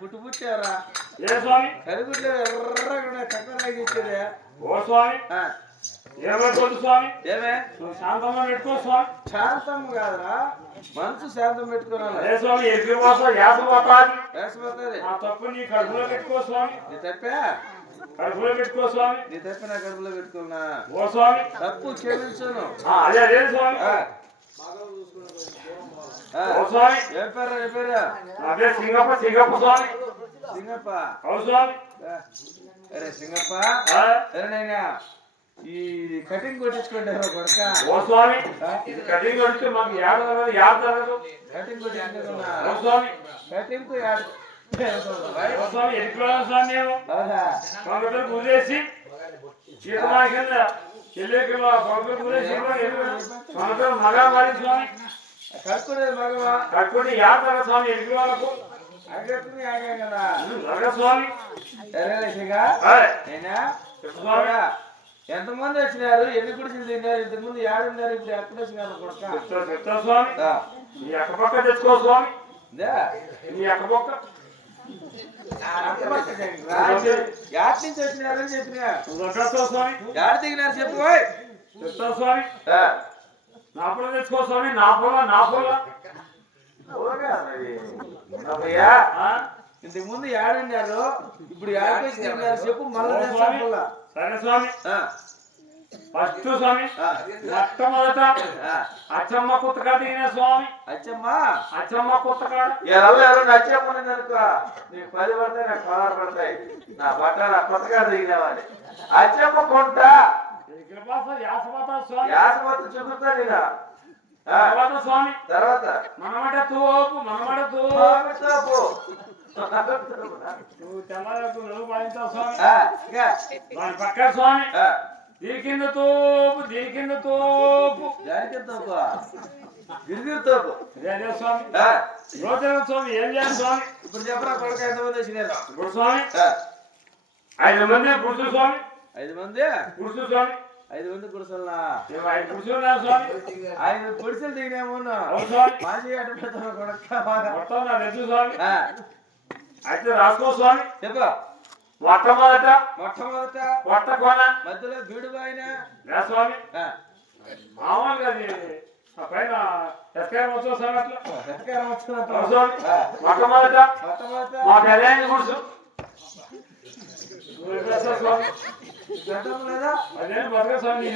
పుట్టు పుట్టారా ఏ స్వామి కరుగుడ్లు ఎర్రగా చక్కగా ఓ స్వామి ఏమైపోతుంది స్వామి ఏమే శాంతంగా పెట్టుకో స్వామి శాంతం కాదురా మనసు శాంతం పెట్టుకోవాలి ఏ స్వామి యాసపోతుంది ఆ తప్పు నీ కడుపులో పెట్టుకో స్వామి నీ తప్పే కడుపులో పెట్టుకో స్వామి నీ తప్ప నా కడుపులో పెట్టుకున్నా ఓ స్వామి తప్పు క్షమించను అదే అదే స్వామి ఓ స్వామి ఏ పేరు అదే సింగప్ప స్వామి సింగప్ప ఓ స్వామి అరే సింగప్ప అరే నైనా ఈ కటింగ్ కొట్టించుకుంటారు కొడక ఓ స్వామి కటింగ్ కొడితే మాకు యాడ్ కటింగ్ కొట్టించుకున్నా ఓ స్వామి కటింగ్ కు యాడ్ ఓ స్వామి ఎక్కడ స్వామి నేను కాంగ్రెస్ గురేసి చీతమా కింద చెల్లెకి కాంగ్రెస్ గురేసి కాంగ్రెస్ మగా మారి స్వామి కట్టుకునే మగవా కట్టుకుని యాడ్ స్వామి ఎక్కడ వాళ్ళకు అగత్తుని ఆగే కదా మగ స్వామి ఎరేలేసిగా నేనా స్వామి ఎంతమంది వచ్చినారు ఎన్ని గుడిసెలు తిన్నారు ఇంతకుముందు ఏడున్నారు ఇప్పుడు ఎక్కడ వచ్చినారు కొడుక స్వామి నీ అక్కపక్క తెచ్చుకో స్వామి నీ అక్కపక్క యాడ్ నుంచి వచ్చినారని చెప్పినా స్వామి యాడ్ దిగినారు చెప్పు చెప్తా స్వామి నా పొలం తెచ్చుకో స్వామి నా పొలం ఇంతకు ముందు ఏడన్నారు ఇప్పుడు ఏడారు చెప్పు మళ్ళీ సరే స్వామి ఫస్ట్ స్వామి మొట్టమొదట అచ్చమ్మ కొత్తగా దిగిన స్వామి అచ్చమ్మ కొత్తగా నచ్చమ్మని అనుకో నీకు 10 పడతాయి నాకు 16 పడతాయి నా బట్టలు కొత్తగా దిగినవాడి అచ్చమ్మ కొంట యాసపత చూపుతా తర్వాత స్వామి తర్వాత మనమట తోపు నువ్వు తెల్లలకు నువ్వు పాలించావు స్వామి దాని పక్క స్వామి దీని కింద తోపు గిరిగిరి తోపు అదే స్వామి రోజు స్వామి ఏం చేయాలి స్వామి ఇప్పుడు చెప్పరా కొడుకు ఎంతమంది వచ్చినారు ఇప్పుడు స్వామి 5 మంది గుర్తు స్వామి 5 మంది గుర్తు స్వామి 5 మంది గుడిసెల్లా 5 గుర్తున్నారు స్వామి 5 గుడిసెలు దిగినాము మాజీ అడ్డు కొడక మొత్తం నా తెలుసు స్వామి అయితే రాసుకో స్వామి చెప్పు మొట్టమొదట కొన మధ్యలో బీడు బాయిన స్వామి మామూలుగా పైన ఎస్కారం వచ్చావు స్వామి అట్లా మొట్టమొదట మా పెళ్ళైన గుడుసు అదే బతక స్వామి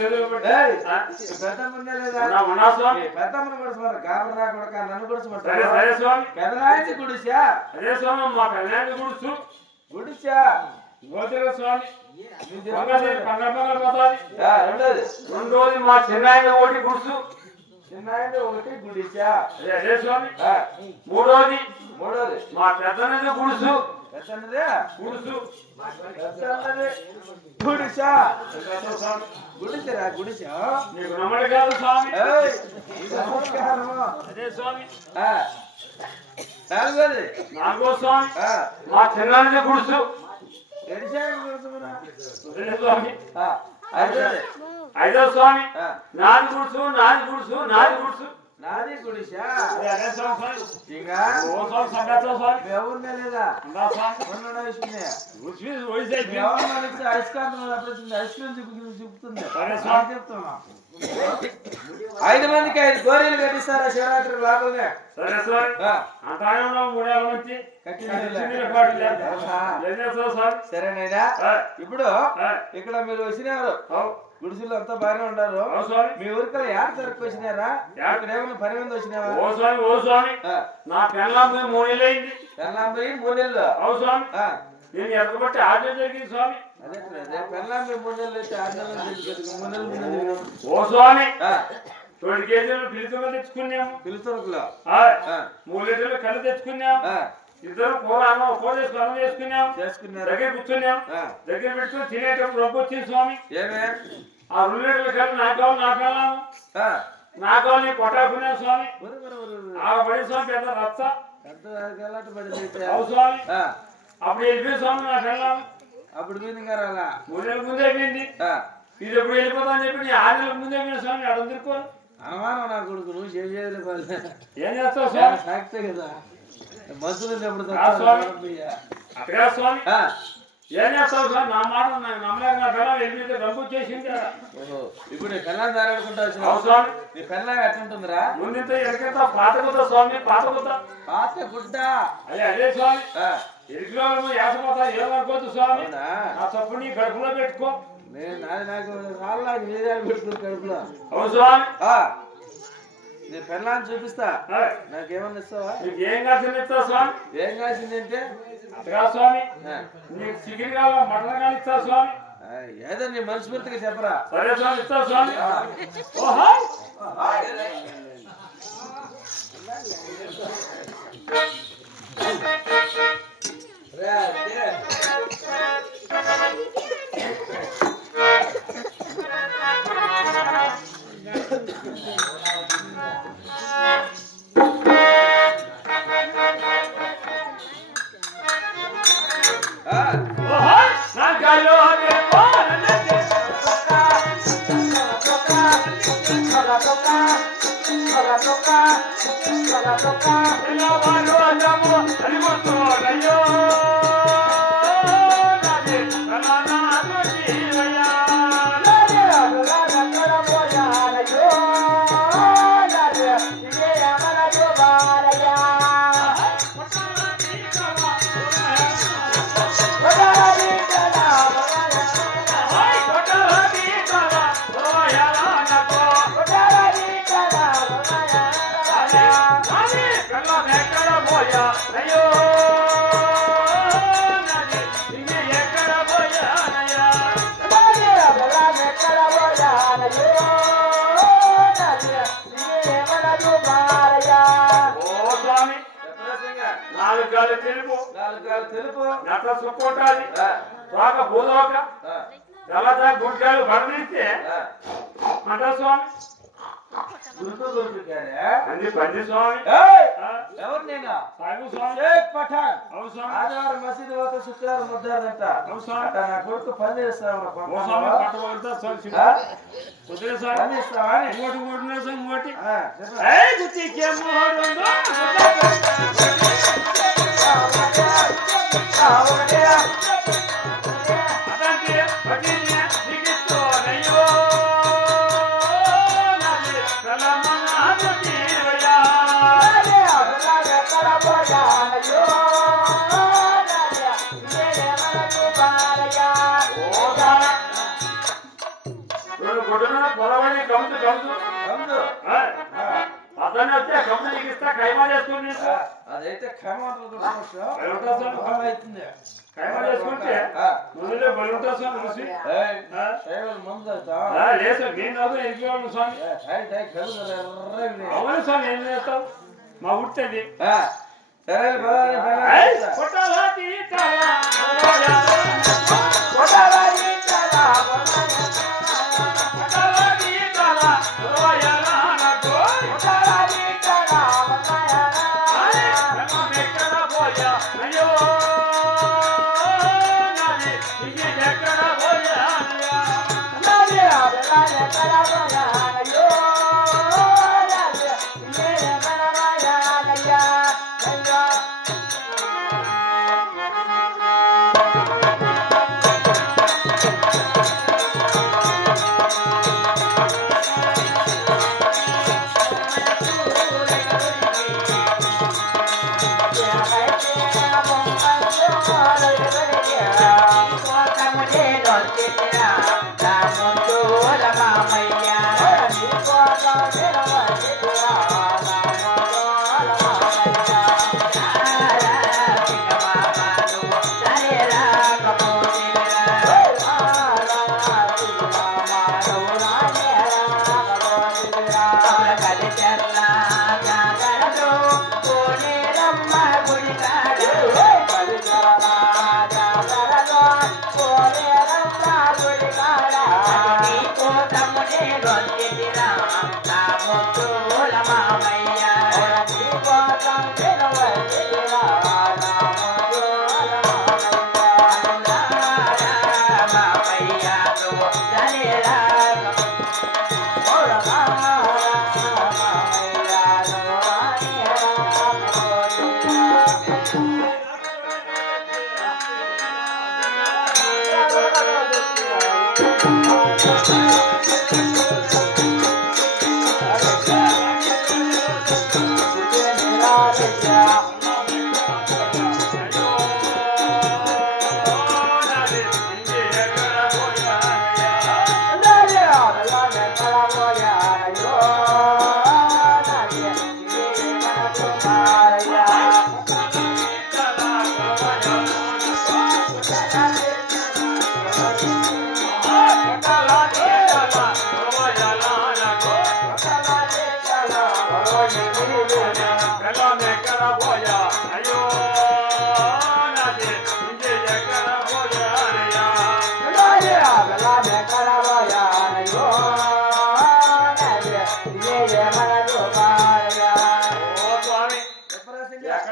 నన్ను గుడిసా అదే స్వామి మా పెళ్ళైన గుడుసు గుడిసా గోచర స్వామి రెండోది మా చిన్నాయన ఒకటి గుడుసు ఒకటి గుడిసా అదే స్వామి మూడోది మా పెద్దనది గుడుసు గుడిసా గుడిసరా గుడిసా నీకు నమ్మడి కాదు స్వామి అదే స్వామి నాలుగో స్వామి మా చిన్నది గుడుసు స్వామి ఐదో స్వామి నాది గుడుసు నాది గుడిసా ఎవరినే లేదా ఐస్క్రీమ్ చూపుతుంది చెప్తున్నా 5 మందికి 5 గోరీలు కట్టిస్తారా శివరాత్రి లోపలనే సరేనైనా ఇప్పుడు ఇక్కడ మీరు వచ్చినారు గుడిసెలు అంతా బాగానే ఉన్నారు మీ ఊరికల్లా ఏడు తరకు వచ్చినారా ఇక్కడ ఏమైనా 10 మంది వచ్చినావా నా పెళ్ళాంబరి 3 నెలలు పెళ్ళాంబరి 3 నెలలు నేను ఎక్కబట్టి 6 నెలలు జరిగింది స్వామి అదే పెళ్ళాంబరి 3 నెలలు అయితే 6 నెలలు 3 నెలలు ఓ స్వామి 20 కేజీలు పిలుతులు తెచ్చుకున్నాము పిలుతురుకులో 3 లీటర్లు కళ్ళు తెచ్చుకున్నాం ఇద్దరు కూర చేసుకున్నాం దగ్గర కూర్చున్నాం దగ్గర పెట్టుకుని తినేటప్పుడు రొబ్బు వచ్చింది స్వామి ఏమే ఆ 2 లీటర్ల కళ్ళు నాకు కావాలి కొట్టాకున్నాం స్వామి ఆ పడి స్వామి పెద్ద రచ్చ స్వామి అప్పుడు వెళ్ళిపోయి స్వామి నాకు వెళ్ళాము అప్పుడు మీనింగ్ రాలా 3 నెలల ముందే అయిపోయింది ఇది ఎప్పుడు వెళ్ళిపోతా అని చెప్పి 6 నెలల ముందే అయిపోయింది స్వామి అడం తిరుక్కోను అనుమానం నా కొడుకు నువ్వు చేయలేదు ఏం చేస్తావు స్వామి సాక్తే కదా మనుషులు ఎప్పుడు అక్కడ స్వామి ఏం చేస్తావు స్వామి నా మాట నమ్మలేక నా పిల్లలు వెళ్ళి రంపు చేసింది ఇప్పుడు పిల్లలు దారాడుకుంటా స్వామి నీ పిల్ల ఎట్లుంటుందిరా ముందు ఎక్కడికెళ్తా పాత గుద్ద స్వామి పాత గుడ్డ అదే స్వామి ఎరికిలో వేసపోతా ఏమనుకోవద్దు స్వామి ఆ చప్పు నీ గడుపులో పెట్టుకో నాకు రాళ్ళకి నీళ్ళు పెట్టుకో కడుపులో అవును స్వామి నీ పిల్లని చూపిస్తా నాకేమన్నా ఇస్తావా ఏం కాల్సింది ఇస్తావు స్వామి ఏం కాల్సిందంటే అట్లా స్వామి నీకు చికెన్ కావాలా మటన్ కానీ ఇస్తావు స్వామి ఏదో నీ మనస్ఫూర్తిగా చెప్పరా సరే స్వామి ఇస్తావు స్వామి Yeah. నాలుగు గాలి తెలుపు నట సుక్కుంటాది తోక భూలోక తెల్లదా గుడ్కాయలు బంధిస్తే అంట స్వామి అంది పంది స్వామి ఎవరు నేను సాగు స్వామి షేక్ పఠాన్ అవు స్వామి ఆదివారం మసీదు పోతే శుక్రవారం ముద్దారంట అవు స్వామి నా కొడుకు పని చేస్తావు ఓ స్వామి పట్ట వదులుతా స్వామి కుదిరే స్వామి పని చేస్తావా ఇంకోటి ఇంకోటి స్వామి ఇంకోటి చెప్పు. ఏయ్ గుత్తికే మోడుందో అదంటే పటినే దిగితో నయ్యో నాది కలమనాదు తీవయా రెండు గుడ్డన పొలవని గమ్ము గమ్ము. అతన్ని వచ్చి ఆ గమ్ము నీకు ఇస్తా కైమా చేసుకుని అదైతే ఖైమాటలు అవుతుంది కైమా చేసుకుంటే ముందులే బలుంటా స్వామి రుచి ముందు లేదు నేను రాదు ఎన్నికలు స్వామి అవును స్వామి ఏం చేస్తావు మా ఉట్టది సరే అయ్యో ఎక్కడ పోయా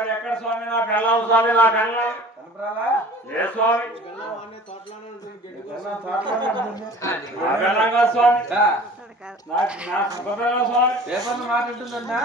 ఎక్కడ స్వామి నా పెళ్ళాం స్వామి నా పెళ్ళాం ఏ స్వామి నా పెళ్ళాం కాదు స్వామి నా సంప్రదాయం స్వామి పేపర్లు మాట్లాడుతుందన్నా